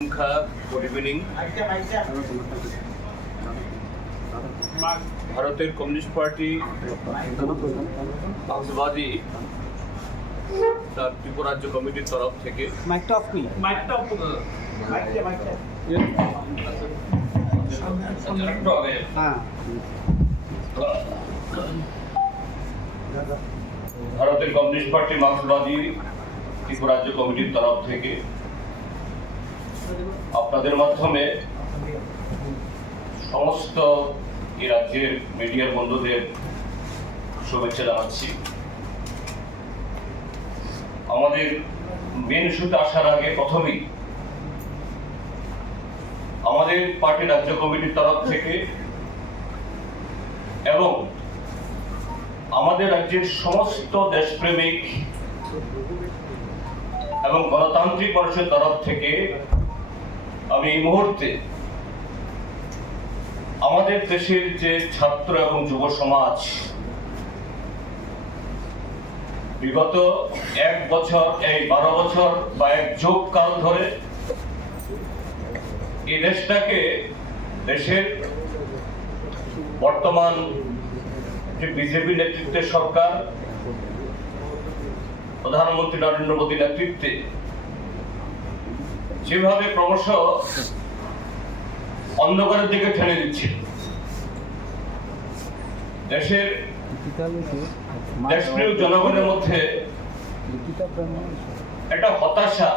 Good evening. ভারতের communist party মার্ক্সবাদী তার ত্রিপুরা রাজ্য কমিটির তরফ থেকে ভারতের কমিউনিস্ট পার্টি মার্ক্সবাদী ত্রিপুরা রাজ্য কমিটির তরফ থেকে আপনাদের মাধ্যমে সমস্ত এই রাজ্যের মিডিয়ার বন্ধুদের শুভেচ্ছা জানাচ্ছি। আমাদের মেন ইস্যুতে আসার আগে প্রথমেই আমাদের পার্টি রাজ্য কমিটির তরফ থেকে এবং আমাদের রাজ্যের সমস্ত দেশপ্রেমিক এবং গণতান্ত্রিক মানুষের তরফ থেকে আমি এই মুহূর্তে আমাদের দেশের যে ছাত্র এবং যুব সমাজ বিগত 1 বছর 12 বছর বা 1 যুগ কাল ধরে এই দেশটাকে দেশের বর্তমান যে বিজেপি নেতৃত্বের সরকার প্রধানমন্ত্রী নরেন্দ্র মোদীর নেতৃত্বে যেভাবে ক্রমশ অন্ধকারের দিকে ঠেলে দিচ্ছে, দেশের দেশপ্রিয় জনগণের মধ্যে একটা হতাশা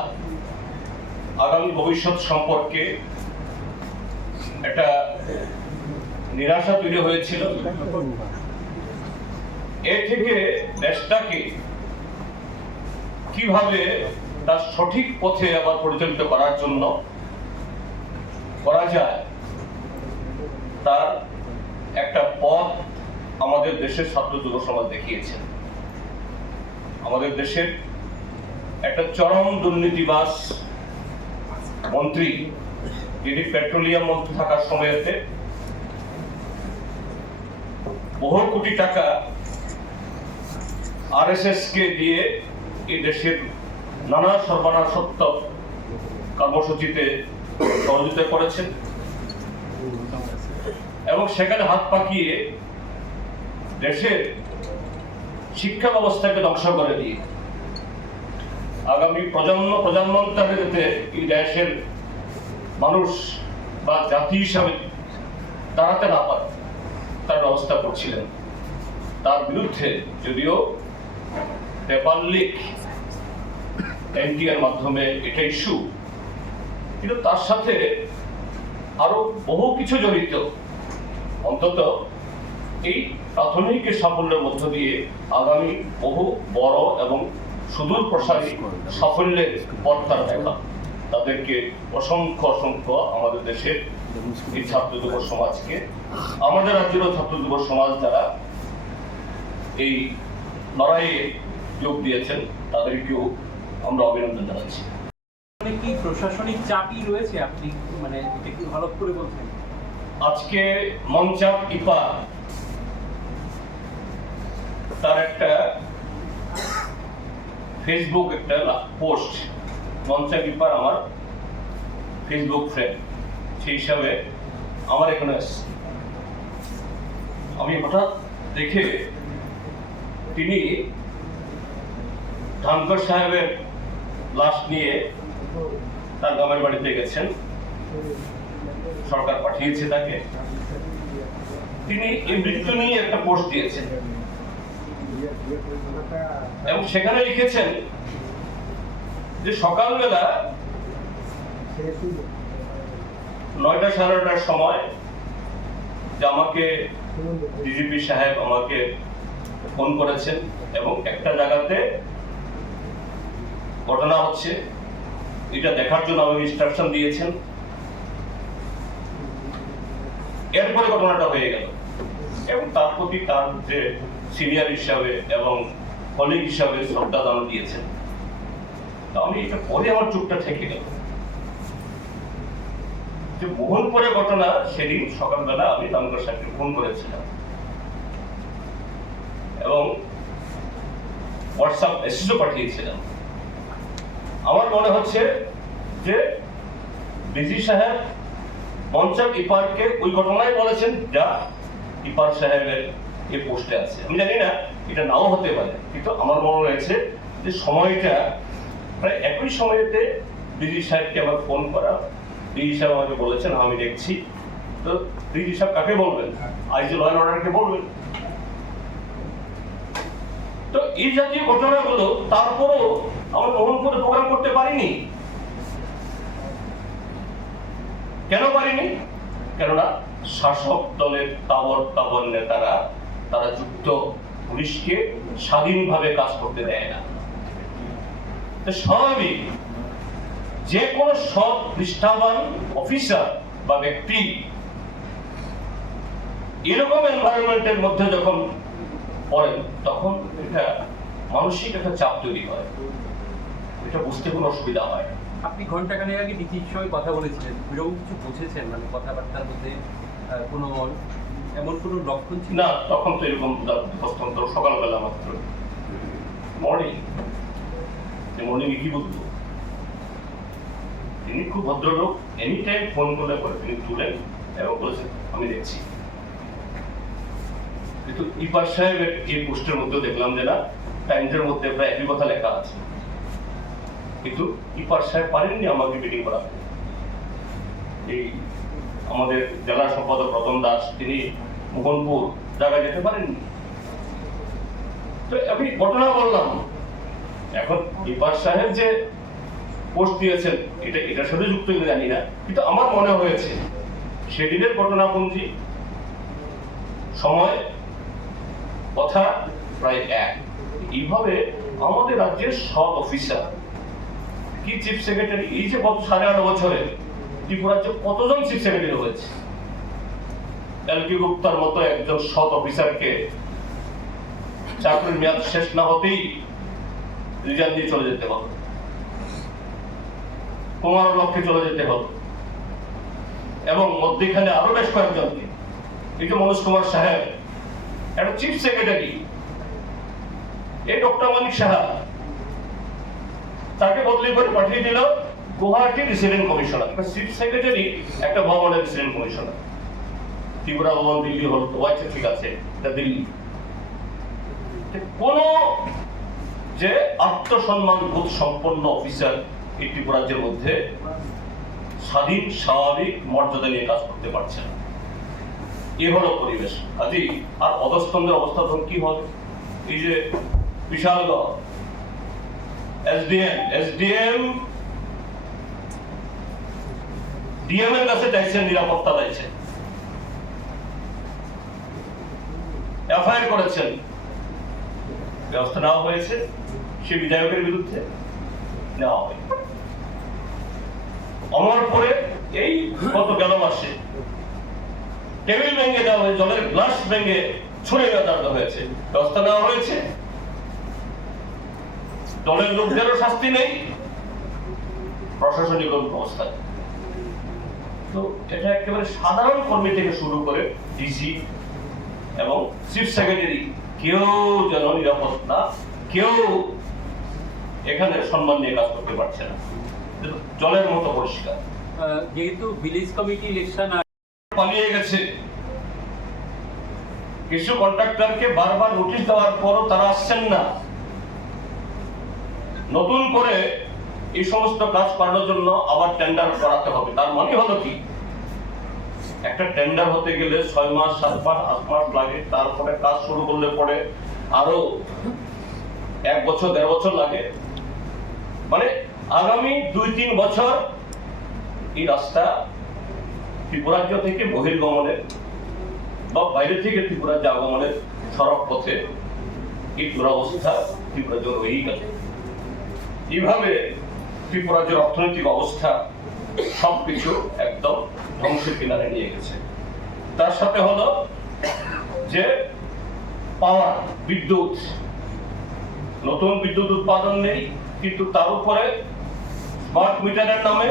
আগামী ভবিষ্যৎ সম্পর্কে একটা নিরাশা তৈরি হয়েছিল। এ থেকে দেশটাকে কিভাবে তার সঠিক পথে আবার পরিচালিত করার জন্য করা যায় তার একটা পথ আমাদের দেশের ছাত্র যুব সমাজ দেখিয়েছে। আমাদের দেশের একটা চরম দুর্নীতিবাজ মন্ত্রী, যিনি পেট্রোলিয়াম মন্ত্রী থাকার সময়তে বহু কোটি টাকা আরএসএস কে দিয়ে এই দেশের নানা সর্বনাশাত্মক কর্মসূচিতে সহযোগিতা করেছেন এবং সেখানে হাত পাকিয়ে দেশের শিক্ষা ব্যবস্থাকে ধ্বংস করে দিয়ে আগামী প্রজন্মান্তরে যাতে এই দেশের মানুষ বা জাতি হিসাবে দাঁড়াতে না পারে তার ব্যবস্থা করছিলেন। তার বিরুদ্ধে যদিও পেপার লিক এনটিআর মাধ্যমে এটা ইস্যু, কিন্তু তার সাথে আরো বহু কিছু জড়িত। অন্তত এই প্রাথমিক সাফল্যের মধ্য দিয়ে আগামী বহু বড় এবং সুদূর প্রসারী সাফল্যের পথ তারা দেখা। তাদেরকে অসংখ্য আমাদের দেশের এই ছাত্র যুব সমাজকে, আমাদের রাজ্যেরও ছাত্র যুব সমাজ যারা এই লড়াইয়ে যোগ দিয়েছেন তাদেরকেও আমরা অভিনন্দন জানাচ্ছি। কি প্রশাসনিক চাপই রয়েছে, আপনি মানে এটা কি ভালো করে বলছেন? আজকে মঞ্চাপ ইপা তার একটা ফেসবুক একটা পোস্ট, মঞ্চাপ ইপার আমার ফেসবুক ফ্রেন্ড, সেই হিসাবে আমার এখানে আমি হঠাৎ দেখে তিনি ধানকর সাহেবের লাশ নিয়ে তার গ্রামের বাড়িতে গেছেন, সরকার পাঠিয়েছে তাকে। তিনি এই মৃত্যু নিয়ে একটা পোস্ট দিয়েছেন এবং সেখানে লিখেছেন যে সকালবেলা 9টা সাড়ে 9টার সময় যে আমাকে ডিজিপি সাহেব আমাকে ফোন করেছেন এবং একটা জায়গাতে ঘটনা হচ্ছে এটা দেখার জন্য আমাকে ইনস্ট্রাকশন দিয়েছেন। এরপরে ঘটনাটা হয়ে গেল এবং তার প্রতি তার যে সিনিয়র হিসাবে এবং কলিগ হিসাবে শ্রদ্ধা জানানো দিয়েছেন। আমি এটা পরে আমার চোখটা ঠেকে গেল যে বহুল পরে ঘটনা। সেদিন সকালবেলা আমি ধানকর সাহেবকে ফোন করেছিলাম এবং হোয়াটসঅ্যাপ মেসেজও পাঠিয়েছিলাম। আমার মনে হচ্ছে যে ডিজি সাহেব পঞ্চায়েত ইপারকে ওই ঘটনায় বলেছেন যা ইপার সাহেবের এই পোস্টে আছে। আমি জানি না এটা নাও হতে পারে, কিন্তু আমার মনে হয়েছে যে সময়টা প্রায় একই সময়তে ডিজি সাহেবকে আমার ফোন করা। ডিজি সাহেব আমাকে বলেছেন আমি দেখছি। তো ডিজি সাহেব কাকে বলবেন? আইজি ল অ্যান্ড অর্ডারকে বলবেন। তো এই জাতীয় ঘটনাগুলো তারপরও আমরা মোহনপুরে প্রোগ্রাম করতে পারিনি। কেন পারিনি? কেননা শাসক দলের তাবর নেতারা তারা যুক্ত পুলিশকে স্বাধীনভাবে কাজ করতে দেয় না। স্বাভাবিক যে কোনো সৎ নিষ্ঠাবান অফিসার বা ব্যক্তি এরকম এনভায়রনমেন্টের মধ্যে যখন পড়েন তখন এটা মানসিক একটা চাপ তৈরি হয়, এটা বুঝতে কোনো অসুবিধা হয়। আপনি ঘন্টাখানেক আগে ডিজির সঙ্গে কথা বলেছিলেন, এরকম কিছু বুঝেছেন মানে কথাবার্তার মধ্যে কোনো এমন কোনো লক্ষণ ছিল না? তখন তো এরকম হস্তান্তর সকালবেলা মাত্র মর্নিং কি বলতো, তিনি খুব ভদ্রলোক, এনি টাইম ফোন করলে পরে তিনি তুলেন এবং বলেছেন আমি দেখছি। কিন্তু ইপার সাহেবের এই পোস্টের মধ্যে দেখলাম যে না, টাইমসের মধ্যে প্রায় একই কথা লেখা আছে, কিন্তু ইপার সাহেব পারেননি আমাকে মিটিং করাতে। এই আমাদের জেলা সম্পাদক রতন দাস তিনি মোহনপুর জায়গায় যেতে পারেননি। তো আমি ঘটনা বললাম, এখন ইপার সাহেব যে পোস্ট দিয়েছেন এটার সাথে যুক্ত কিনা জানি না, কিন্তু আমার মনে হয়েছে সেদিনের ঘটনাপঞ্জি সময় কথা প্রায় এক। এইভাবে আমাদের রাজ্যের সব অফিসার কি চিফ সেক্রেটারি, এই যে গত 8.5 বছরে ত্রিপুরা রাজ্যে কতজন চিফ সেক্রেটারি হয়েছে। এলকি গুপ্তার মতো একজন সৎ অফিসারকে চাকরির মেয়াদ শেষ না হতেই রিজাইন দিয়ে চলে যেতে হতো, কুমার লক্ষ্যে চলে যেতে হতো, এবং মধ্যখানে আরো বেশ কয়েকজনকে, এই যে মনোজ কুমার সাহেব একটা চিফ সেক্রেটারি, এই ডক্টর মানিক সাহা তাকে বদলি করে পাঠিয়ে দিল গুয়াহাটি রেসিডেন্ট কমিশনার। একটা চিফ সেক্রেটারি একটা ভবনের রেসিডেন্ট কমিশনার। ত্রিপুরা ভবন দিল্লি হল তো আচ্ছা ঠিক আছে, এটা দিল্লি। কোন যে আত্মসম্মান বোধ সম্পন্ন অফিসার এই ত্রিপুরা রাজ্যের মধ্যে স্বাধীন স্বাভাবিক মর্যাদা নিয়ে কাজ করতে পারছে না। এ হলো পরিবেশ। কাজেই আর অধস্তম্ভের অবস্থা তখন কি হবে? এই যে বিশালগড় এসডিএম ডিএম এর কাছে চাইছেন নিরাপত্তা চাইছেন, এফআইআর করেছেন, ব্যবস্থা নেওয়া হয়েছে সে বিধায়কের বিরুদ্ধে নেওয়া হয়। অমরপুরে এই গত গেল মাসে টেবিল ভেঙে দেওয়া হয়েছে, জলের গ্লাস ভেঙে ছুড়ে দেওয়া হয়েছে, ব্যবস্থা নেওয়া হয়েছে। দলের লোকদেরও শাস্তি নেই, প্রশাসনিক অবস্থা। তো এটা একেবারে সাধারণ কর্মী থেকে শুরু করে ডিসি এবং চিফ সেক্রেটারি কেউ যেন নিরাপদ না, কেউ এখানে সম্মান নিয়ে কাজ করতে পারছে না, জলের মতো পরিষ্কার। যেহেতু ভিলেজ কমিটি ইলেকশন পালিয়ে গেছে, কিছু কন্ট্রাক্টরকে বারবার নোটিশ দেওয়ার পরও তারা আসছেন না। নতুন করে এই সমস্ত কাজ করানোর জন্য আবার টেন্ডার করাতে হবে। তার মানে হলো কি, একটা টেন্ডার হতে গেলে 6 মাস 7 মাস 8 মাস লাগে, তারপরে কাজ শুরু করলে পরে আরো 1 বছর 1.5 বছর লাগে। মানে আগামী 2-3 বছর এই রাস্তা ত্রিপুরা রাজ্য থেকে বহির্গমনের বা বাইরে থেকে ত্রিপুরা রাজ্যে আগমনের সড়ক পথে এই দুরবস্থা ত্রিপুরা রাজ্য রয়েই গেছে। এইভাবে ত্রিপুরা রাজ্যের অর্থনৈতিক অবস্থা সবকিছু একদম ধ্বংসের কিনারে নিয়ে গেছে। তার সাথে হলো যে পাওয়ার, বিদ্যুৎ, নতুন বিদ্যুৎ উৎপাদন নেই, কিন্তু তার উপরে স্মার্ট মিটারের নামে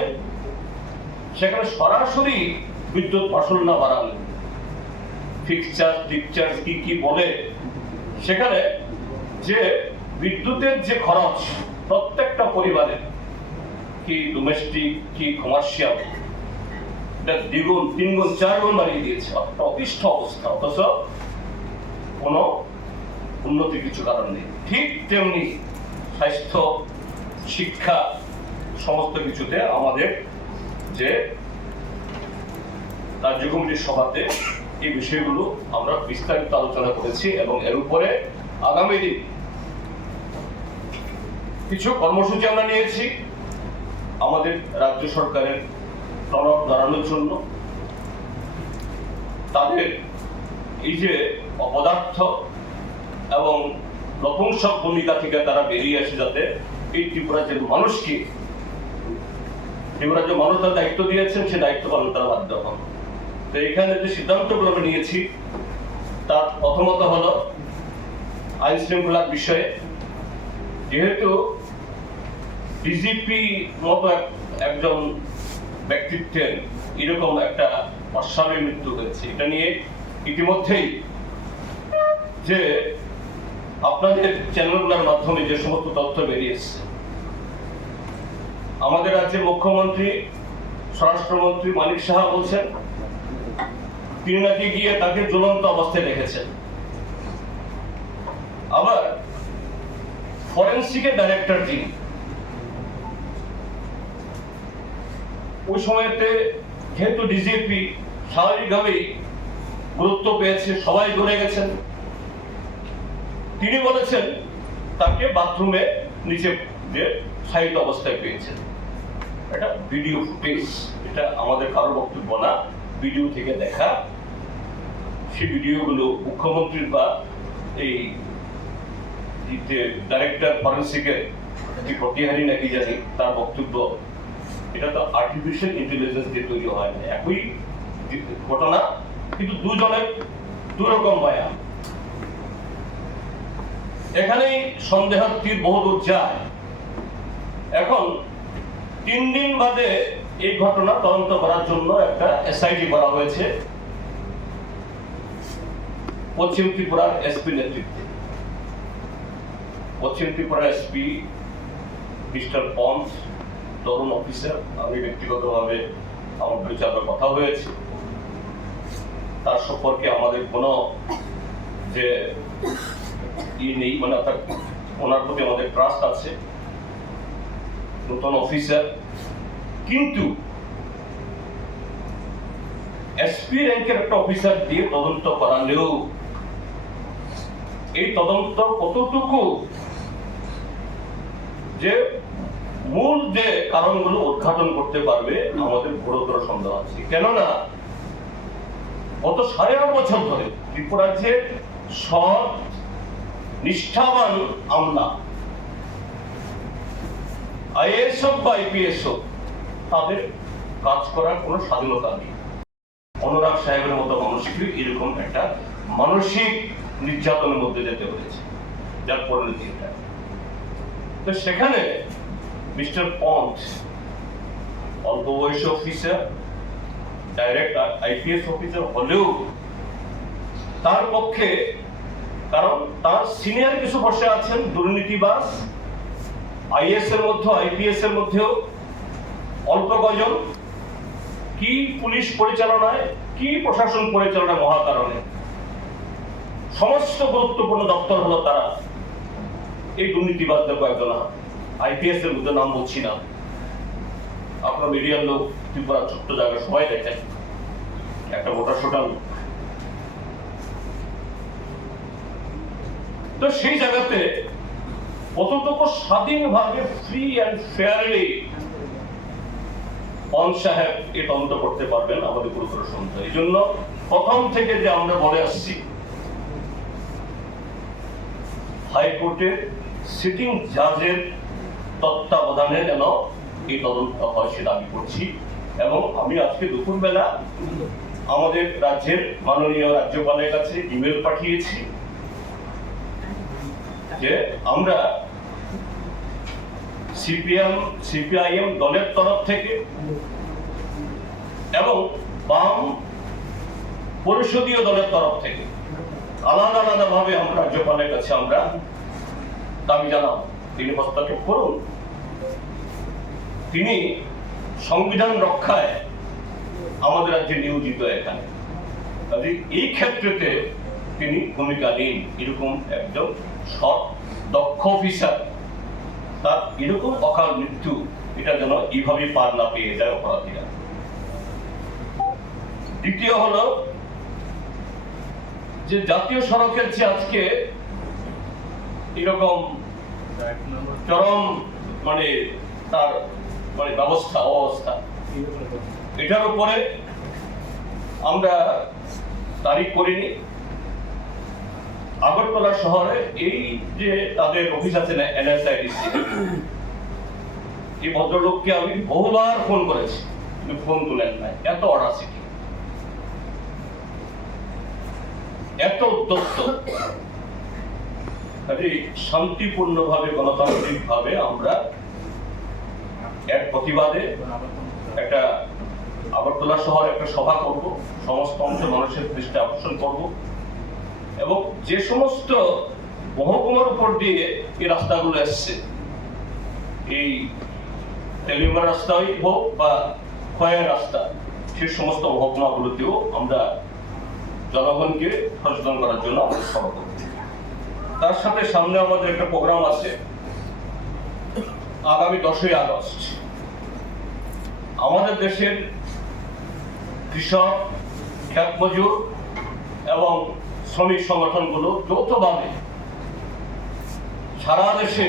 সেখানে সরাসরি বিদ্যুৎ মাশুল না বাড়ালে, ফিক্সচার টিকচার্জ কি বলে, সেখানে যে বিদ্যুতের যে খরচ প্রত্যেকটা পরিবারে, কি ডোমেস্টিক কি কমার্শিয়াল, এটা দ্বিগুণ, তিনগুণ, চারগুণ বাড়িয়ে দিয়েছে। একটা অতিষ্ঠ অবস্থা, অথচ কোনো উন্নতির কিছু কারণ নেই। ঠিক তেমনি স্বাস্থ্য, শিক্ষা, সমস্ত কিছুতে আমাদের যে রাজ্য কমিটির সভাতে এই বিষয়গুলো আমরা বিস্তারিত আলোচনা করেছি এবং এর উপরে আগামী দিন কিছু কর্মসূচি আমরা নিয়েছি আমাদের রাজ্য সরকারের টনক দাঁড়ানোর জন্য। তাদের এই যে অপদার্থ এবং নপুংসক ভূমিকা থেকে তারা বেরিয়ে আসে, যাতে এই ত্রিপুরা যে মানুষকে, ত্রিপুরা যে মানুষ তার দায়িত্ব দিয়েছেন সে দায়িত্ব পালন তারা বাধ্য হন। তো এখানে যে সিদ্ধান্তগুলো আমরা নিয়েছি তার প্রথমত হলো আইন শৃঙ্খলার বিষয়ে। যেহেতু ডিজিপি মতো একজন ব্যক্তিত্বের এরকম একটা অস্বাভাবিক মৃত্যু হয়েছে, এটা নিয়ে ইতিমধ্যেই যে আপনাদের চ্যানেলগুলোর মাধ্যমে যে সমস্ত তথ্য বেরিয়ে এসছে, আমাদের রাজ্যের মুখ্যমন্ত্রী, স্বরাষ্ট্রমন্ত্রী মানিক সাহা বলছেন তিনি নাকি গিয়ে তাকে জ্বলন্ত অবস্থায় রেখেছেন। আবার ফরেন্সিকের ডাইরেক্টর যিনি, ওই সময়তে যেহেতু ডিজিপি স্বাভাবিকভাবেই গুরুত্ব পেয়েছে, সবাই দৌড়ে গেছেন, তিনি বলেছেন তাকে বাথরুমে নিচে যে শায়িত অবস্থায় পেয়েছেন। এটা ভিডিও ফুটেজ, এটা আমাদের কারোর বক্তব্য না, ভিডিও থেকে দেখা। সেই ভিডিওগুলো মুখ্যমন্ত্রীর বা এই যে ডাইরেক্টর ফরেন্সিকের কি প্রতিহারী নাকি জানি তার বক্তব্য, এটা তো আর্টিফিশিয়াল ইন্টেলিজেন্স দিয়ে তৈরি হয় না, একই ঘটনা কিন্তু দুজনের দুরকম বয়ান। এখানেই সন্দেহের তীর বহুদূর যায়। এখন 3 দিন বাদে এই ঘটনা তদন্ত করার জন্য একটা এসআইটি করা হয়েছে পশ্চিম ত্রিপুরার এসপি নেতৃত্বে। পশ্চিম ত্রিপুরা এসপি মিস্টার পন্স, তরুণ অফিসার, আমি ব্যক্তিগতভাবে আমার পরিচয় কথা হয়েছে, তার সম্পর্কে আমাদের কোনো যে নেই, মানে ওনার প্রতি আমাদের ট্রাস্ট আছে, নতুন অফিসার। কিন্তু এসপি র্যাঙ্কের একটা অফিসার দিয়ে তদন্ত করালেও এই তদন্ত কতটুকু যে মূল যে কারণগুলো উদ্ঘাটন করতে পারবে আমাদের গুরুতর সন্দেহ আছে। কেননা গত 8.5 বছর ধরে ত্রিপুরা যে সৎ নিষ্ঠাবান আমলা, আইএএস হোক বা আইপিএস হোক, তাদের কাজ করার কোনো স্বাধীনতা নেই। অনুরাগ সাহেবের মতো মানুষকে এরকম একটা মানসিক নির্যাতনের মধ্যে যেতে হয়েছে, যার পরিণতি এটা। তো সেখানে মিস্টার পন্ট অল্প বয়সী অফিসার, ডাইরেক্ট আইপিএস অফিসার হলেও তার পক্ষে, কারণ তার সিনিয়র কিছু বসে আছেন দুর্নীতিবাজ, আইএস এর মধ্যে, আইপিএস এর মধ্যেও অল্প কজন, কি পুলিশ পরিচালনায়, কি প্রশাসন পরিচালনায় মহাকারণে সমস্ত গুরুত্বপূর্ণ দপ্তর হলো তারা এই দুর্নীতিবাজদের কয়েকজন। আইপিএস এর মধ্যে নাম বলছি না, আপনার মিডিয়ার লোক, ত্রিপুরা ছোট্ট জায়গায় সবাই দেখেন, একটা মোটা সোটা লোক। তো সেই জায়গাতে কতটুকু স্বাধীনভাবে ফ্রি অ্যান্ড ফেয়ারলি পন্স সাহেব এই তদন্ত করতে পারবেন আমাদের গুরুতর সন্দেহ। এই জন্য প্রথম থেকে যে আমরা বলে আসছি, হাইকোর্টের সিটিং জাজের তত্ত্বাবধানে যেন এই তদন্ত হয় সে দাবি করছি। এবং আমি আজকে দুপুরবেলা আমাদের রাজ্যের মাননীয় রাজ্যপালের কাছে ইমেল পাঠিয়েছি যে আমরা সিপিআইএম দলের তরফ থেকে এবং বাম পরিষদীয় দলের তরফ থেকে আলাদা আলাদা ভাবে আমরা রাজ্যপালের কাছে আমরা দাবি জানাব, তিনি হস্তক্ষেপ করুন, তিনি সংবিধান রক্ষায় আমাদের রাজ্যে নিয়োজিত এখানে। কাজে এই ক্ষেত্রেতে তিনি ভূমিকা নিন, এরকম একজন সৎ দক্ষ অফিসার, তার এরকম অকাল মৃত্যু এটা যেন এইভাবে পার না পেয়ে যায় অপরাধীরা। দ্বিতীয় হলো যে জাতীয় সড়কের যে আজকে এরকম চরম মানে তার মানে অবস্থা এটার উপরে আমরা তারিখ করিনি। আগরতলা শহরে এই যে তাদের অফিস আছে না NSIDC, এই ভদ্রলোককে আমি বহুবার ফোন করেছি, কিন্তু ফোন তুলেন নাই। এত অরাসিটি, এত উদ্যস্ত। শান্তিপূর্ণভাবে গণতান্ত্রিকভাবে আমরা এক প্রতিবাদে একটা আগরতলা শহরে একটা সভা করব, সমস্ত অংশ মানুষের দৃষ্টি আকর্ষণ করব, এবং যে সমস্ত মহকুমার উপর দিয়ে এই রাস্তাগুলো এসছে, এই তেলিঙ্গার রাস্তাই হোক বা খয়ের রাস্তা, সেই সমস্ত মহকুমাগুলোতেও আমরা জনগণকে সচেতন করার জন্য আমরা সভা করব। তার সাথে সামনে আমাদের একটা প্রোগ্রাম আছে আগামী 10ই আগস্ট। আমাদের দেশের কৃষক, ক্ষেত মজুর এবং শ্রমিক সংগঠনগুলো যৌথভাবে সারা দেশে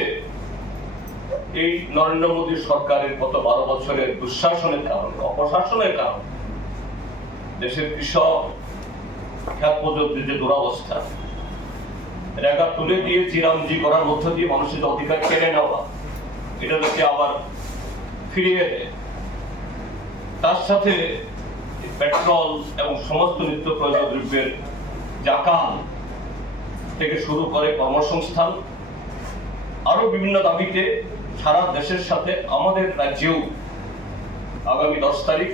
এই নরেন্দ্র মোদী সরকারের গত 12 বছরের দুঃশাসনের কারণে, অপশাসনের কারণে দেশের কৃষক, ক্ষেত মজুরদের যে দুরবস্থা, রেগা তুলে দিয়ে জিরামজি করার মধ্য দিয়ে মানুষের অধিকার কেড়ে নেওয়া, এটা যাতে আবার ফিরিয়ে দেয়, তার সাথে পেট্রোল এবং সমস্ত নিত্য প্রয়োজনীয় দ্রব্যের জাকাত থেকে শুরু করে কর্মসংস্থান, আরো বিভিন্ন দাবিতে সারা দেশের সাথে আমাদের রাজ্যেও আগামী 10 তারিখ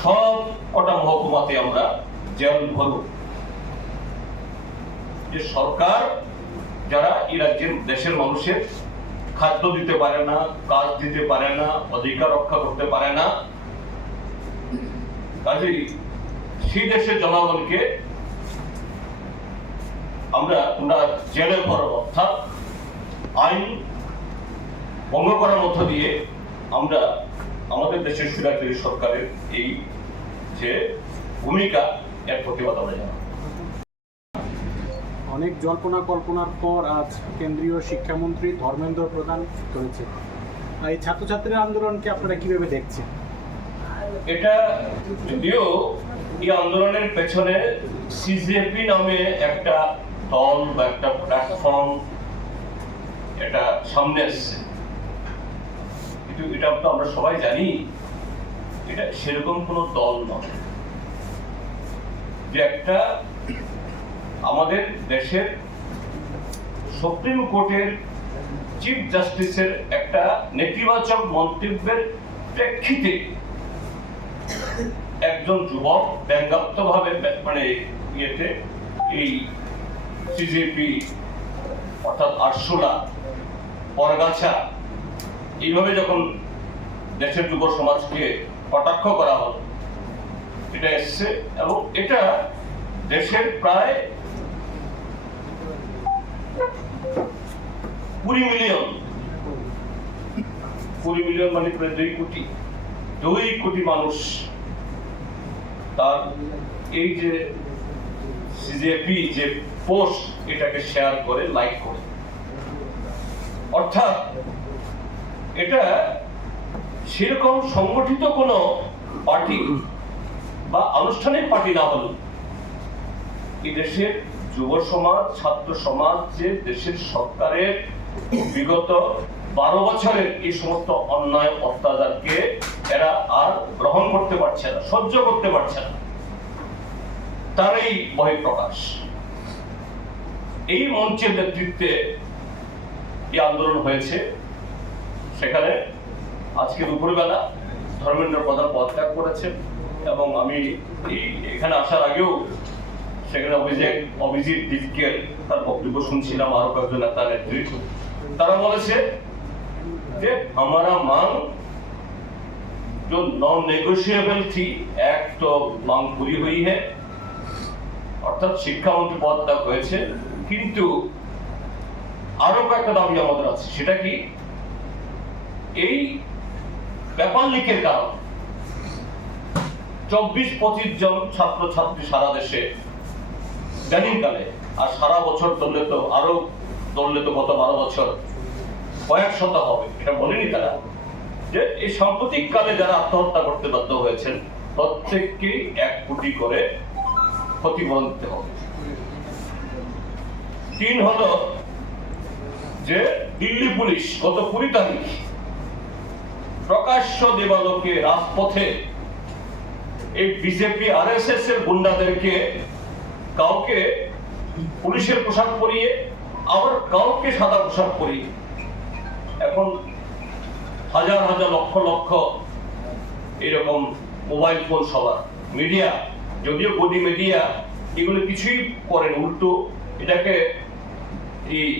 সব কটা মহকুমাতে আমরা জেল ভরব। যে সরকার যারা এই রাজ্যের দেশের মানুষের খাদ্য দিতে পারে না, কাজ দিতে পারে না, অধিকার রক্ষা করতে পারে না, কাজেই সেই দেশের জনগণকে আমরা জেলে ভরব, অর্থাৎ আইন ভঙ্গ করার মধ্য দিয়ে আমরা আমাদের দেশের স্বৈরাচারী সরকারের এই যে ভূমিকা, এর প্রতিবাদ আমরা জানাবো। অনেক জল্পনা কল্পনার পর আজ কেন্দ্রীয় শিক্ষামন্ত্রী ধর্মেন্দ্র প্রধান করেছে। এই ছাত্রছাত্রীর আন্দোলনকে আপনারা কিভাবে দেখছেন? এটা যদিও এই আন্দোলনের পেছনে সিজেপি নামে একটা দল বা একটা প্ল্যাটফর্ম এটা সামনে আসছে, কিন্তু এটা তো আমরা সবাই জানি এটা সেরকম কোনো দল নয়। যে একটা আমাদের দেশের সুপ্রিম কোর্টের চিফ জাস্টিসের একটা নেতিবাচক মন্তব্যের প্রেক্ষিতে একজন যুবক ব্যঙ্গাত্মকভাবে মানে ইয়েতে এই সিজেপি অর্থাৎ আরশোলা, পরগাছা এইভাবে যখন দেশের যুব সমাজকে কটাক্ষ করা হলো, এটা এসছে এবং এটা দেশের প্রায় 20 মিলিয়ন মানে প্রায় 2 কোটি মানুষ তার এই যে সিজেপি যে পোস্ট এটাকে শেয়ার করে, লাইক করে। অর্থাৎ এটা সেরকম সংগঠিত কোনো পার্টি বা আনুষ্ঠানিক পার্টি না হলো এই দেশের যুব সমাজ, ছাত্র সমাজ যে দেশের সরকারের বিগত 12 বছরের এই সমস্ত অন্যায় অত্যাচারকে এরা আর গ্রহণ করতে পারছে না, সহ্য করতে পারছে না, তার এই বহিঃপ্রকাশ। এই মঞ্চের নেতৃত্বে এই আন্দোলন হয়েছে। সেখানে আজকে দুপুরবেলা ধর্মেন্দ্র প্রধান পদত্যাগ করেছেন এবং আমি এখানে আসার আগেও সেখানে অভিজিৎ দীপকের তার বক্তব্য শুনছিলাম, আরো কয়েকজন নেতা নেত্রী, তারা বলেছে যে हमारा मांग जो नॉन नेगोशिएबल थी এক তো মাং পুরি হই है অর্থাৎ শিক্ষামন্ত্রী পদটা হয়েছে, কিন্তু আরো কয়েকটা দাবি আমাদের আছে। সেটা কি, এই পেপার লিকের কারণে 24-25 জন ছাত্রছাত্রী সারা দেশে ইদানিংকালে, আর সারা বছর ধরলে তো আরো গত 12 বছর কয়েক শত হবে, এটা বলেনি তারা, যে এই সাম্প্রতিক কালে যারা আত্মহত্যা করতে বাধ্য হয়েছেন প্রত্যেককেই 1 কোটি করে ক্ষতিপূরণ দিতে হবে। 3 হলো যে দিল্লি পুলিশ গত 20 তারিখ প্রকাশ্য দেবালোকে রাজপথে এই বিজেপি আরএসএস এর গুন্ডাদেরকে কাউকে পুলিশের পোশাক পরিয়ে আবার কাউকে সাদা পোশাক পরিয়ে, এখন হাজার হাজার লক্ষ লক্ষ এরকম মোবাইল ফোন সবার, মিডিয়া যদিও গদি মিডিয়া এগুলো কিছুই করেন, উল্টো এটাকে এই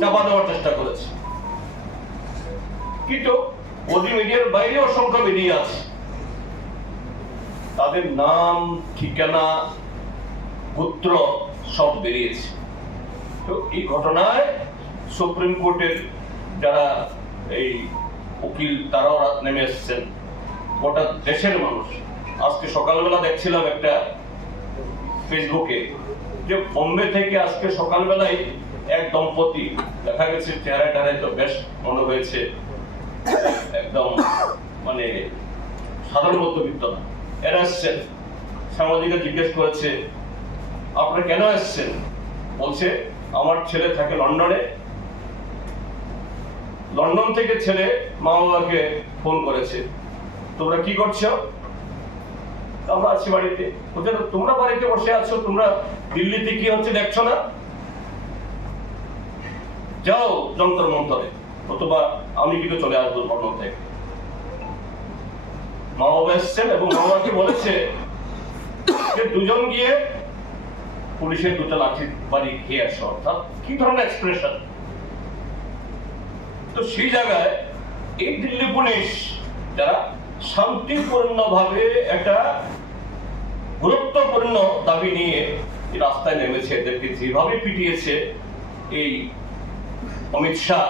চাপা দেওয়ার চেষ্টা করেছে। কিন্তু গদি মিডিয়ার বাইরে অসংখ্য মিডিয়া আছে, তাদের নাম ঠিকানা গোত্র সব বেরিয়েছে। তো এই ঘটনায় সুপ্রিম কোর্টের যারা এই উকিল তারাও নেমে এসেছেন, গোটা দেশের মানুষ। আজকে সকালবেলা দেখছিলাম একটা ফেসবুকে যে বোম্বে থেকে আজকে সকালবেলায় এক দম্পতি, দেখা গেছে চেহারাটারে তো বেশ মনে হয়েছে একদম মানে সাধারণ মধ্যবিত্ত না, এরা এসছেন। সাংবাদিকরা জিজ্ঞেস করেছে আপনারা কেন এসছেন, বলছে আমার ছেলে থাকে লন্ডনে, লন্ডন থেকে ছেলে মা বাবাকে ফোন করেছে, তোমরা কি করছো? আমরা আছি বাড়িতে। বলছে তোমরা বাড়িতে বসে আছো, তোমরা দিল্লিতে কি হচ্ছে দেখছো না? যাও যন্তর মন্তরে, অথবা আমি কিন্তু চলে আসবো লন্ডন থেকে। মা বাবা এসছেন এবং মা বাবাকে বলেছে যে দুজন গিয়ে পুলিশের 2টা লাঠি বাড়ি খেয়ে আসো। অর্থাৎ কি ধরনের এক্সপ্রেশন! তো সেই জায়গায় এই দিল্লি পুলিশ যারা শান্তিপূর্ণভাবে একটা গুরুত্বপূর্ণ দাবি নিয়ে রাস্তায় নেমেছে, এদেরকে যেভাবে পিটিয়েছে এই অমিত শাহ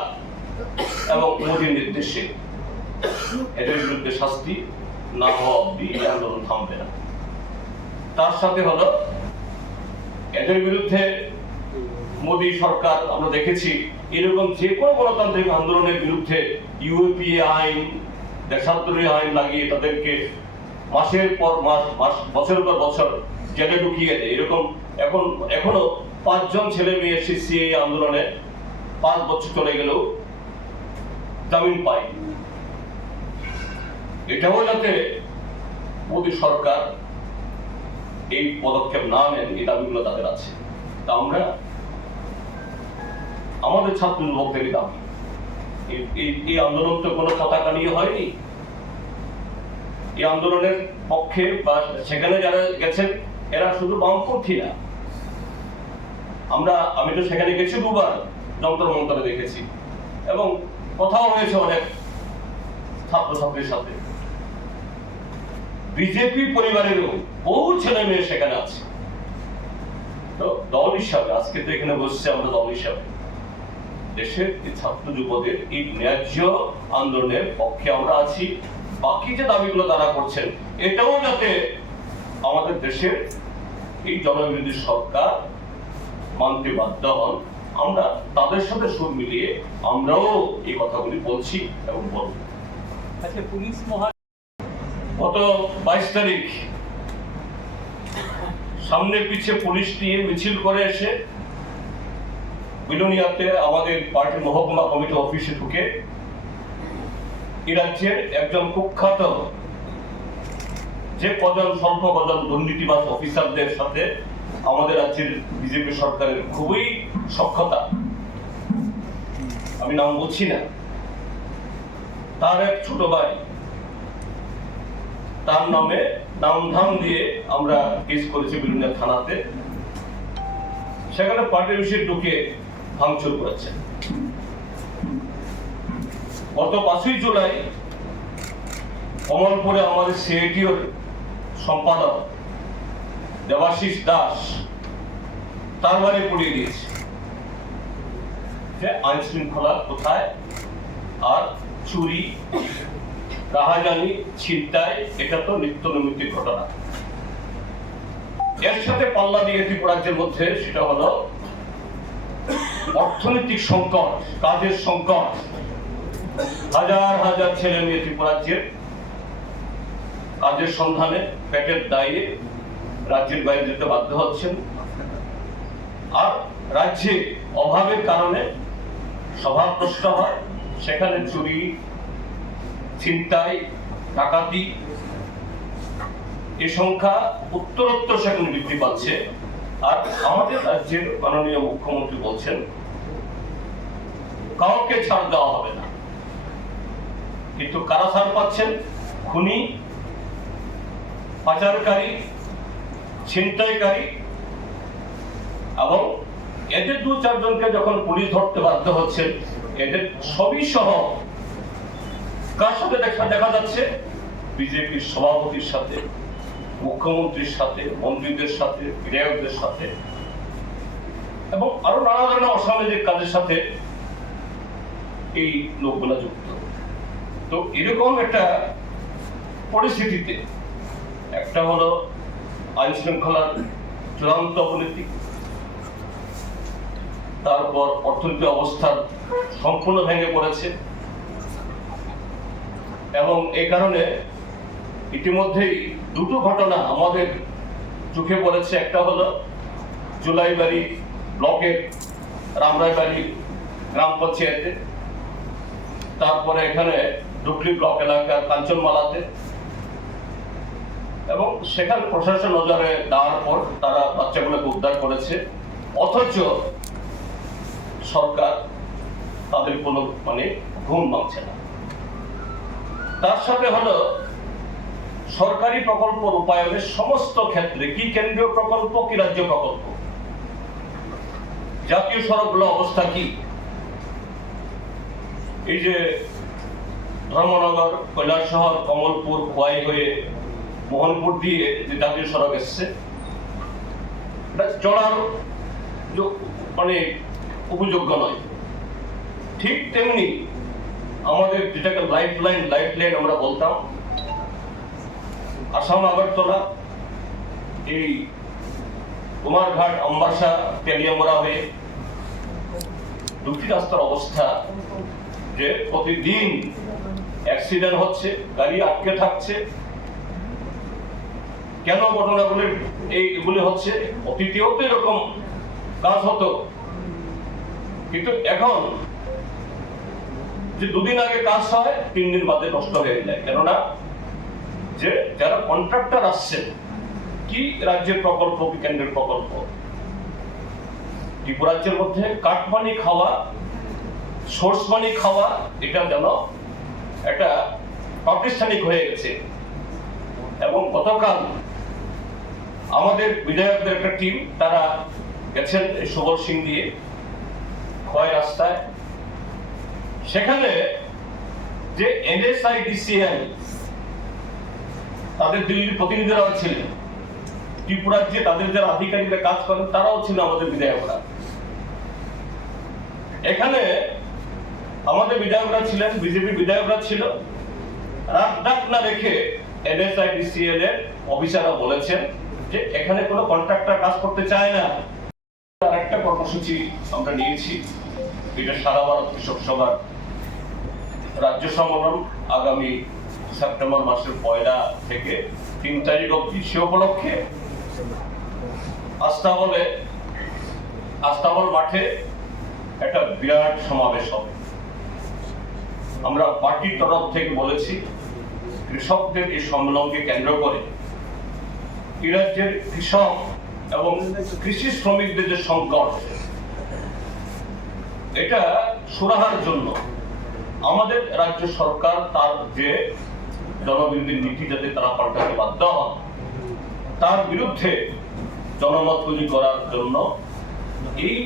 এবং মোদীর নির্দেশে, এদের বিরুদ্ধে শাস্তি না হওয়া অব্দি এই আন্দোলন থামবে না। তার সাথে হলো এদের বিরুদ্ধে মোদী সরকার, আমরা দেখেছি এরকম যে কোনো গণতান্ত্রিক আন্দোলনের বিরুদ্ধে ইউএপিএ আইন, দেশান্তরী আইন লাগিয়ে তাদেরকে মাসের পর মাস বছরের পর বছর জেলে ঢুকিয়ে দেয়। এরকম এখনো 5 জন ছেলে মেয়ে সিসিএ আন্দোলনে 5 বছর চলে গেলেও জামিন পায়। এটাও যাতে মোদী সরকার এই পদক্ষেপ না নেন, এই দাবিগুলো তাদের আছে। তা আমরা আমাদের ছাত্র যুবকদের দাবি, এই আন্দোলন তো কোনো পতাকা নিয়ে হয়নি। এই আন্দোলনের পক্ষে বা সেখানে যারা গেছেন এরা শুধু বামপন্থী না। আমি তো সেখানে গেছি 2 বার, যন্তর মন্তরে দেখেছি এবং কথাও হয়েছে অনেক ছাত্রছাত্রীর সাথে। বিজেপি পরিবারেরও বহু ছেলে মেয়ে সেখানে আছে। তো দল হিসাবে আজকে তো এখানে বসছে, আমরা দল হিসাবে দেশের এই ছাত্র যুবদের এই ন্যায্য আন্দোলনের পক্ষে আমরা আছি। বাকি যে দাবিগুলো তারা করছেন এটাও যাতে আমাদের দেশের এই জনবিরোধী সরকার মানতে বাধ্য হন, আমরা তাদের সাথে সুর মিলিয়ে আমরাও এই কথাগুলি বলছি এবং বলব। আচ্ছা, পুলিশ মহা গত 22 তারিখ সামনে পিছে পুলিশ নিয়ে মিছিল করে এসে বিলোনিয়াতে আমাদের পার্টির মহকুমা কমিটি অফিসে ঢুকে এই রাজ্যের একজন কুখ্যাত যে স্বল্প কজন দুর্নীতিবাজ অফিসারদের সাথে আমাদের রাজ্যের বিজেপি সরকারের খুবই সখ্যতা, আমি নাম বলছি না, তার এক ছোট ভাই, তার নামে নামধাম দিয়ে আমরা কেস করেছি বিলোনিয়া থানাতে। সেখানে পার্টি অফিসে ঢুকে ভাঙচুর করেছে। গত 5ই জুলাই কমলপুরে আমাদের সিআইটির সম্পাদক দেবাশিস দাস তার বাড়ি পুড়িয়ে দিয়েছে। আইন শৃঙ্খলা কোথায়? আর চুরি, রাহাজানি, ছিনতাই, এটা তো নিত্য নৈমিত্তিক ঘটনা। এর সাথে পাল্লা দিয়ে ত্রিপুরাজ্যের মধ্যে সেটা হলো অর্থনৈতিক সংকট, কাজের সংকট। হাজার হাজার ছেলে মেয়ে ত্রিপুরাজ্যের কাজের সন্ধানে পেটের দায়ে রাজ্যের বাইরে যেতে বাধ্য হচ্ছেন। আর রাজ্যে অভাবের কারণে স্বভাবনষ্ট হয়, সেখানে চুরি, ছিনতাই, ডাকাতি এই সংখ্যা উত্তরোত্তর সেখানে বৃদ্ধি পাচ্ছে। আর আমাদের রাজ্যের মাননীয় মুখ্যমন্ত্রী বলছেন কাউকে ছাড় দেওয়া হবে না, কিন্তু কারা ছাড় পাচ্ছেন? খুনি, পাচারকারী, ছিনতাইকারী। এবং এদের 2-4 জনকে যখন পুলিশ ধরতে বাধ্য হচ্ছেন, এদের সবই সহ কার সাথে দেখা যাচ্ছে? বিজেপির সভাপতির সাথে, মুখ্যমন্ত্রীর সাথে, মন্ত্রীদের সাথে, বিধায়কদের সাথে এবং আরো নানা ধরনের অসামাজিক কাজের সাথে এই লোকগুলা যুক্ত। তো এরকম একটা পরিস্থিতিতে একটা হলো আইন শৃঙ্খলার চূড়ান্ত অবনতি, তারপর অর্থনৈতিক অবস্থা সম্পূর্ণ ভেঙে পড়েছে এবং এই কারণে ইতিমধ্যেই 2টো ঘটনা আমাদের চোখে পড়েছে। একটা হলো জুলাইবাড়ি ব্লকের রামরায়বাড়ি গ্রাম পঞ্চায়েতে, তারপরে এখানে ডুকলি ব্লক এলাকার কাঞ্চনমালাতে। এবং সেখানে প্রশাসন নজরে দেওয়ার পর তারা বাচ্চাগুলোকে উদ্ধার করেছে, অথচ সরকার তাদের কোনো ঘুম ভাঙছে না। তার সাথে হলো সরকারি প্রকল্প রূপায়ণের সমস্ত ক্ষেত্রে, কি কেন্দ্রীয় প্রকল্প কি রাজ্য প্রকল্প, জাতীয় সড়কগুলো অবস্থা কি? এই যে ধর্মনগর, কৈলাসহর, কমলপুর, খোয়াই হয়ে মোহনপুর দিয়ে যে জাতীয় সড়ক এসছে, এটা চলার উপযোগ্য নয়। ঠিক তেমনি আমাদের যেটাকে লাইফ লাইন আমরা বলতাম, আসাম আগরতলা, এই কুমারঘাট, আমবাসা, তেলিয়ামোড়া হয়ে 2টি রাস্তার অবস্থা যে প্রতিদিন অ্যাক্সিডেন্ট হচ্ছে, গাড়ি আটকে থাকছে। কেন ঘটনাগুলি এগুলি হচ্ছে? অতীতেও তো এরকম কাজ হতো, কিন্তু এখন যে 2 দিন আগে কাজ হয় 3 দিন বাদে নষ্ট হয়ে যায়। কেননা যে যারা কন্ট্রাক্টর আসছে, কি রাজ্যের প্রকল্প কি কেন্দ্রের প্রকল্প, ত্রিপুরাজ্যের মধ্যে কাট মানি খাওয়া, সোর্স মানি খাওয়া, এটা যেন একটা প্রাতিষ্ঠানিক হয়ে গেছে। এবং গতকাল আমাদের বিধায়কদের একটা টিম, তারা গেছেন সুবল সিং দিয়ে খোয়াই রাস্তায়। সেখানে যে NSIDCL তাদের দিল্লির প্রতিনিধিরাও ছিলেন, ত্রিপুরাজ্যে তাদের যারা আধিকারিকরা কাজ করেন তারাও ছিল আমাদের বিধায়করা। এখানে আমাদের বিধায়করা ছিলেন, বিজেপি বিধায়করা ছিল। রাত ডাক না রেখে NSIDCL এর অফিসাররা বলেছেন যে এখানে কোনো কন্ট্রাক্টর কাজ করতে চায় না। আর একটা কর্মসূচি আমরা নিয়েছি, এটা সারা ভারত কৃষক সভার রাজ্য সম্মেলন আগামী সেপ্টেম্বর মাসের 1 থেকে 3 তারিখ অবধি। সে উপলক্ষে আস্তাবল মাঠে একটা বিরাট সমাবেশ হবে। আমরা পার্টির তরফ থেকে বলেছি কৃষকদের এই সম্মেলনকে কেন্দ্র করে এই রাজ্যের কৃষক এবং কৃষি শ্রমিকদের যে সংকট, এটা সুরাহার জন্য আমাদের রাজ্য সরকার তার যে জনবিরোধী নীতি যাতে তারা পাল্টাতে বাধ্য হন, তার বিরুদ্ধে জনমত তৈরি করার জন্য এই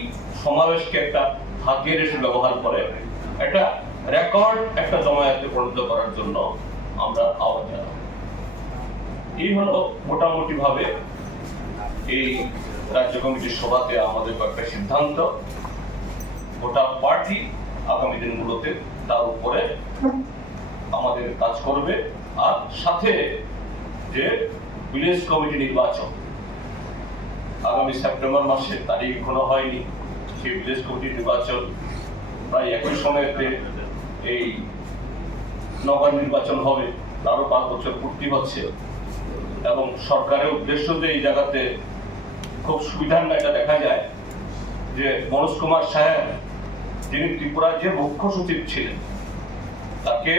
সমাবেশকে একটা হাতিয়ার এসে ব্যবহার করে একটা রেকর্ড একটা জমায়েতে পরিণত করার জন্য আমরা আহ্বান জানাবো। এই হলো মোটামুটি ভাবে এই রাজ্য কমিটির সভাতে আমাদের কয়েকটা সিদ্ধান্ত। গোটা পার্টি আগামী দিনগুলোতে তার উপরে আমাদের কাজ করবে। আর সাথে যে ভিলেজ কমিটি নির্বাচন আগামী সেপ্টেম্বর মাসে, তারিখ এখনো হয়নি, সেই ভিলেজ কমিটি নির্বাচন প্রায় একই সময়তে এই নগর নির্বাচন হবে, তারও 5 বছর পূর্তি হচ্ছে। এবং সরকারের উদ্দেশ্য যে এই জায়গাতে খুব সুবিধার না এটা দেখা যায় যে মনোজ কুমার সাহেব, যিনি ত্রিপুরার যে মুখ্য সচিব ছিলেন, তাকে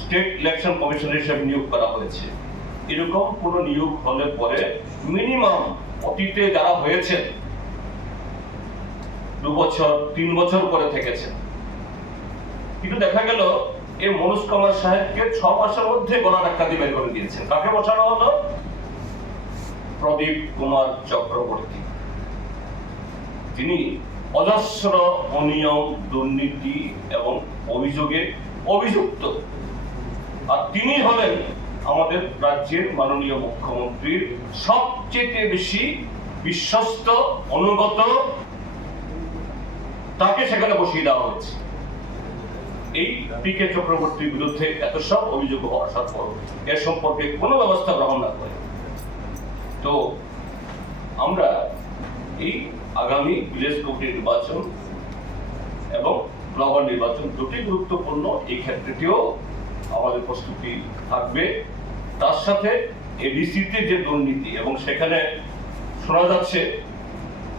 স্টেট ইলেকশন কমিশনার হিসেবে নিয়োগ করা হয়েছে। এরকম কোন নিয়োগ হলে পরে মিনিমাম অতীতে যারা হয়েছেন 2 বছর 3 বছর করে থেকেছেন, কিন্তু দেখা গেল এই মনোজ কুমার সাহেবকে 6 মাসের মধ্যে গলা ধাক্কা দিয়ে বের করে দিয়েছেন। কাকে বসানো হলো? প্রদীপ কুমার চক্রবর্তী, তিনি অজস্র অনিয়ম, দুর্নীতি এবং অভিযোগে অভিযুক্ত। আর তিনি হলেন আমাদের রাজ্যের মাননীয় মুখ্যমন্ত্রীর সবচেয়ে বেশি বিশ্বস্ত অনুগত, তাকে সেখানে বসিয়ে দেওয়া হয়েছে। এই পি.কে. চক্রবর্তীর বিরুদ্ধে এত সব অভিযোগ হওয়ার সত্ত্বেও এর সম্পর্কে কোনো ব্যবস্থা গ্রহণ না করে। তো আমরা এই আগামী ভিলেজ কমিটি নির্বাচন এবং নগর নির্বাচন দুটি গুরুত্বপূর্ণ, এই ক্ষেত্রটিও আমাদের প্রস্তুতি থাকবে। তার সাথে এডিসিতে যে দুর্নীতি, এবং সেখানে শোনা যাচ্ছে,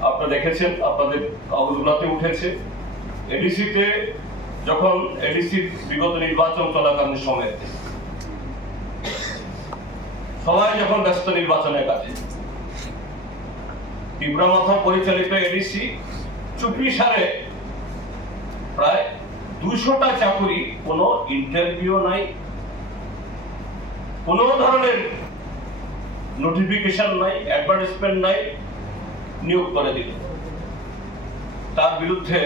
আপনারা দেখেছেন, আপনাদের কাগজগুলোতে উঠেছে, এডিসিতে যখন এডিসি বিগত নির্বাচন চলাকালীন সময়ে সবাই যখন ব্যস্ত নির্বাচনের কাজে, ত্রিপুরা মাথা পরিচালিত এডিসি চুপি সারে প্রায় 200টা চাকুরি, কোনো ইন্টারভিউ নাই, কোনো ধরনের নোটিফিকেশন নাই, অ্যাডভার্টাইজমেন্ট নাই, নিয়োগ করে দিল। তার বিরুদ্ধে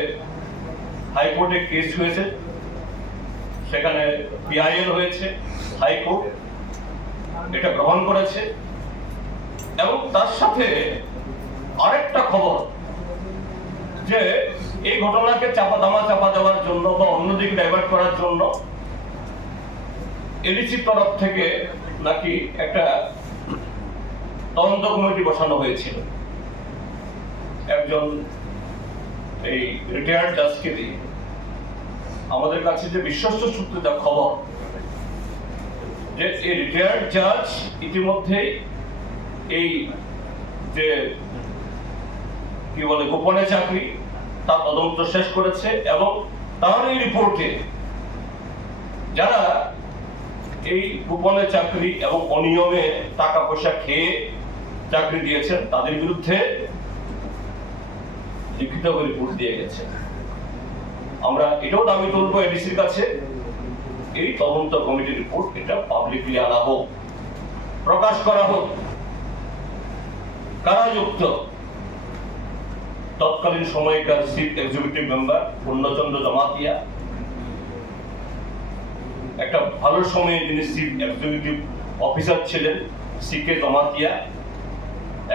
হাইকোর্টে কেস হয়েছে, সেখানে পিআইএল হয়েছে, হাইকোর্ট এটা গ্রহণ করেছে। এবং তার সাথে আরেকটা খবর যে এই ঘটনাকে চাপা দেওয়ার জন্য বা অন্যদিকে ডাইভার্ট করার জন্য এডিসির তরফ থেকে নাকি একটা তদন্ত কমিটি বসানো হয়েছিল একজন এই রিটায়ার্ড জাজকে দিয়ে। আমাদের কাছে যে বিশ্বস্ত সূত্রে যা খবর, যে এই রিটায়ার্ড জাজ ইতিমধ্যেই এই যে কি বলে গোপনে চাকরি, তার তদন্ত শেষ করেছে। এবং তার এই রিপোর্টে যারা এই গোপনে চাকরি এবং অনিয়মে টাকা পয়সা খেয়ে চাকরি দিয়েছেন, তাদের বিরুদ্ধে লিখিত রিপোর্ট দিয়ে গেছে। আমরা এটাও দাবি তুলবো এডিসির কাছে, এই তদন্ত কমিটির রিপোর্ট এটা পাবলিকলি আনা হোক, প্রকাশ করা হোক। কারা যুক্ত? তৎকালীন সময়কার চিফ এক্সিকিউটিভ মেম্বার পূর্ণচন্দ্র জমাতিয়া, একটা ভালো সময়ে যিনি চিফ এক্সিকিউটিভ অফিসার ছিলেন সি.কে. জমাতিয়া,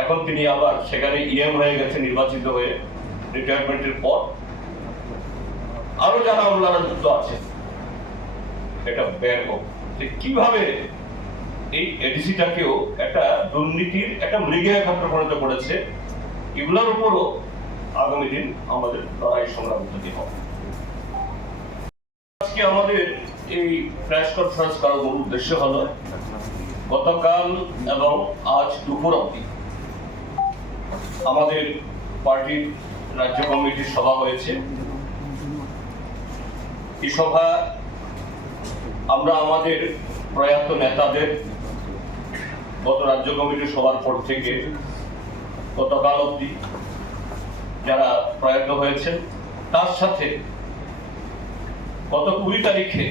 এখন তিনি আবার সেখানে ইএম হয়ে গেছে নির্বাচিত হয়ে রিটায়ারমেন্টের পর। আরো যারা ওনারা যুক্ত আছে, এটা বের হোক যে কিভাবে এই এডিসিটাকেও একটা দুর্নীতির একটা মৃগের ক্ষেত্রে পরিণত করেছে। এগুলোর উপরও আগামী দিন আমাদের লড়াই সংগ্রাম করতে হবে। আজকে আমাদের এই প্রেস কনফারেন্স করার মূল উদ্দেশ্য হলো, গতকাল এবং আজ দুপুর অবধি আমাদের পার্টির রাজ্য কমিটির সভা হয়েছে। এই সভা আমরা আমাদের প্রয়াত নেতাদের গত রাজ্য কমিটির সভার পর থেকে গতকাল অবধি যারা প্রয়াত হয়েছেন, তার সাথে গত 20 তারিখে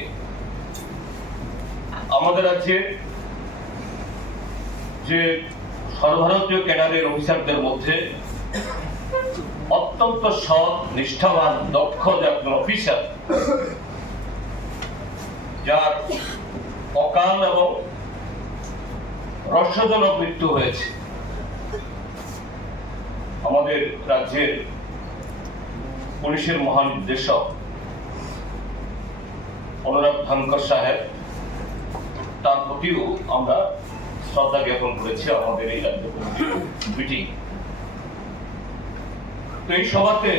আমাদের রাজ্যে যে সর্বভারতীয় ক্যাডারের অফিসারদের মধ্যে অত্যন্ত সৎ, নিষ্ঠাবান, দক্ষ একজন অফিসার যার অকাল এবং রহস্যজনক মৃত্যু হয়েছে। আমাদের রাজ্যের পুলিশের মহানির্দেশক অনুরাগ ধানকর সাহেব, তার প্রতিও আমরা শ্রদ্ধা জ্ঞাপন করেছি আমাদের এই রাজ্য কমিটির মিটিং। তো এই সভাতে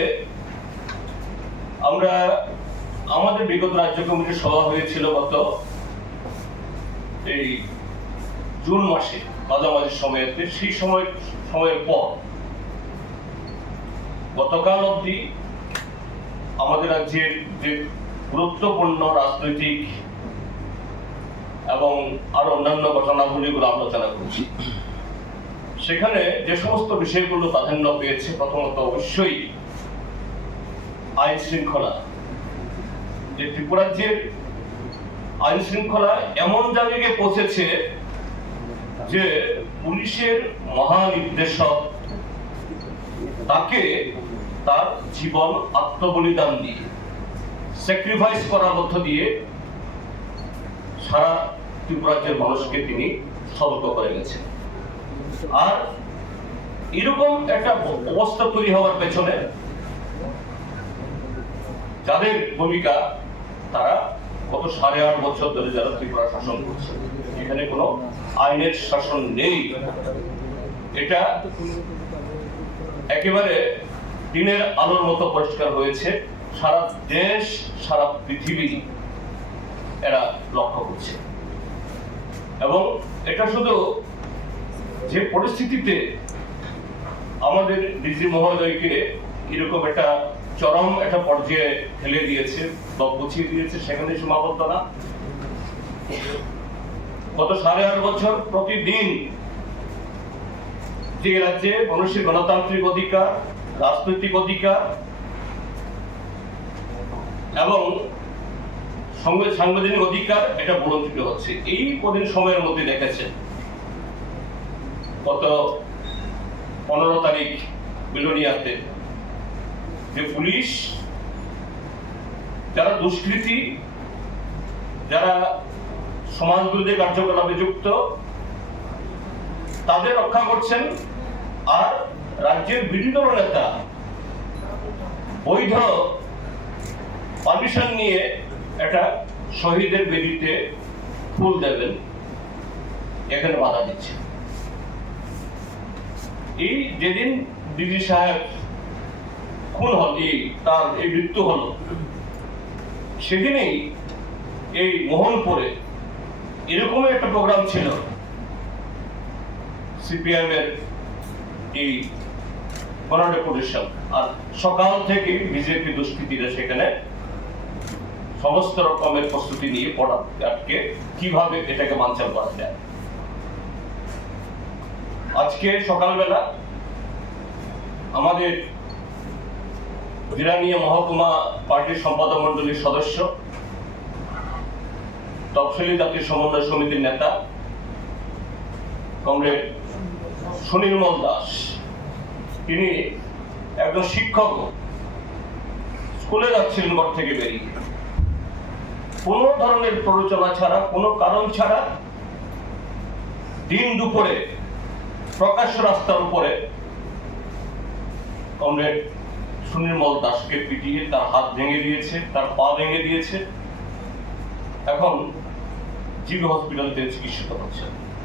আমরা আমাদের বিগত রাজ্য কমিটির সভা হয়েছিল গত এই জুন মাসে মাঝামাঝি সময়তে, সেই সময়ের পর গতকাল অবধি আমাদের রাজ্যের যে গুরুত্বপূর্ণ রাজনৈতিক এবং আরো অন্যান্য ঘটনাগুলিগুলো আলোচনা করছি। সেখানে যে সমস্ত বিষয়গুলো প্রাধান্য পেয়েছে, প্রথমত অবশ্যই আইন শৃঙ্খলা। যে ত্রিপুরাজ্যের আইন শৃঙ্খলা এমন জায়গায় পৌঁছেছে যে পুলিশের মহানির্দেশক তাকে তার জীবন আত্মবলিদান দিয়ে, স্যাক্রিফাইস করার মধ্য দিয়ে সারা ত্রিপুরাজ্যের মানুষকে তিনি সতর্ক করে গেছেন। আর এরকম একটা অবস্থা তৈরি হওয়ার পেছনে যাদের ভূমিকা, তারা গত 8.5 বছর ধরে যারা ত্রিপুরা শাসন করছে, এখানে কোনো আইনের শাসন নেই। এটা একেবারে দিনের আলোর মতো পরিষ্কার হয়েছে। সারা দেশ, সারা পৃথিবী এরা লক্ষ্য করছে। এবং এটা শুধু যে পরিস্থিতিতে আমাদের ডিজি মহোদয়কে এরকম একটা চরম একটা পর্যায়ে ফেলে দিয়েছে বা পৌঁছিয়ে দিয়েছে, সেখানে সীমাবদ্ধ না। গত 8.5 বছর প্রতিদিন যে রাজ্যে মানুষের গণতান্ত্রিক অধিকার, রাজনৈতিক অধিকার এবং সাংবিধানিক অধিকার এটা বঞ্চিত হচ্ছে, এই কদিন সময়ের মধ্যে দেখেছেন গত 15 তারিখ বিলোনিয়াতে যে পুলিশ যারা দুষ্কৃতী, যারা সমাজ বিরোধী কার্যকলাপে যুক্ত, তাদের রক্ষা করছেন। আর রাজ্যের বিরোধী দল নেতা বৈধ পারমিশন নিয়ে একটা শহীদের বেদিতে ফুল দেবেন, এখানে বাধা দিচ্ছে। এই যেদিন ডিজি সাহেব খুন হল, তার এই মৃত্যু হল, সেদিনেই এই মোহনপুরে এরকমই একটা প্রোগ্রাম ছিল সিপিএম এর এই গণডেপুটেশন। আর সকাল থেকে বিজেপি দুষ্কৃতীরা সেখানে সমস্ত রকমের প্রস্তুতি নিয়ে পড়াকে কিভাবে এটাকে বানচাল করা যায়। আজকে সকালবেলা আমাদের বিরানিয়া মহকুমা পার্টির সম্পাদক মন্ডলীর সদস্য, তফসিলি জাতীয় সমন্বয় সমিতির নেতা কমরেড সুনির্মল দাস, তিনি একজন শিক্ষক, স্কুলে যাচ্ছিলেন ঘর থেকে বেরিয়ে, কোনো ধরনের প্ররোচনা ছাড়া, কোনো কারণ ছাড়া দিন দুপুরে প্রকাশ্য রাস্তার উপরে কমরেড সুনির্মল দাসকে পিটিয়ে তার হাত ভেঙে দিয়েছে, তার পা ভেঙে দিয়েছে। এখন জিবি হসপিটালে চিকিৎসিত হচ্ছে।